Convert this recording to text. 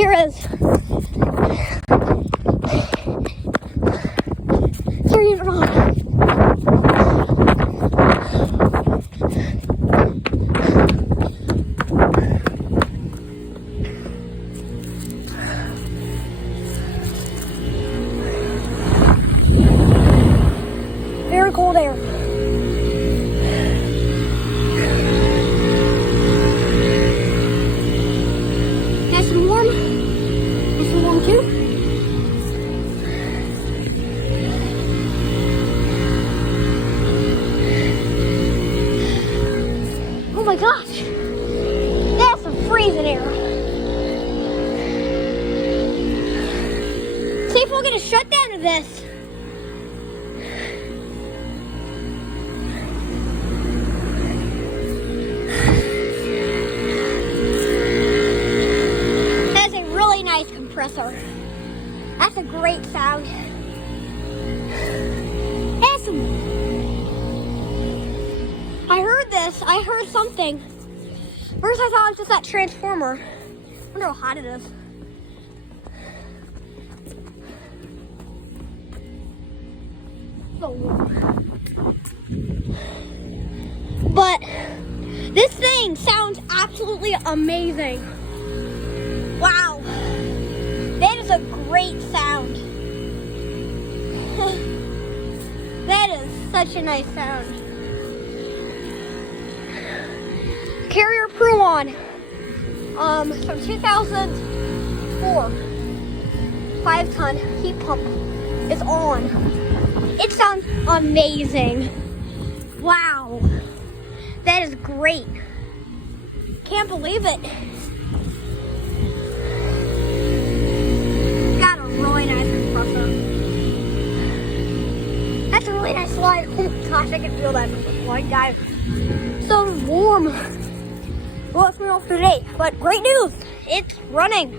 here is. Carry it on. Very cold air. Nice and warm. Nice and warm too. Oh my gosh. That's some freezing air. See if we'll get a shutdown of this. Compressor. That's a great sound. Awesome. I heard this. I heard something. First I thought it was just that transformer. I wonder how hot it is. So warm. But this thing sounds absolutely amazing. Wow. That is a great sound. That is such a nice sound. Carrier Pruon, from 2004, 5-ton heat pump is on. It sounds amazing. Wow, that is great. Can't believe it. Really nice compressor. That's a really nice slide. Oh gosh, I can feel that slide, guys. So warm. Well, it's been all for today, but great news. It's running.